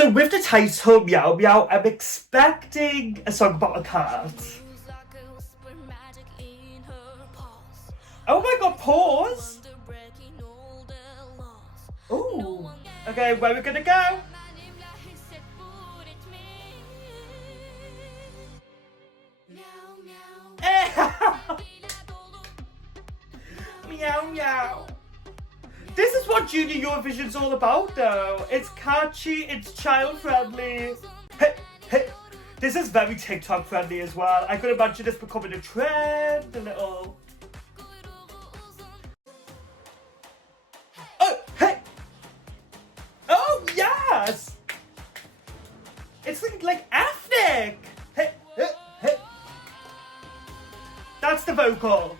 So with the title Meow Meow, I'm expecting a song about a cat. Oh my god, pause! Ooh. Okay, where are we gonna go? Meow meow. This is what Junior Eurovision's all about though. It's catchy, it's child friendly. Hey, hey. This is very TikTok friendly as well. I could imagine this becoming a trend, a little... Oh, hey! Oh, yes! It's like ethnic! Hey, hey, hey. That's the vocal.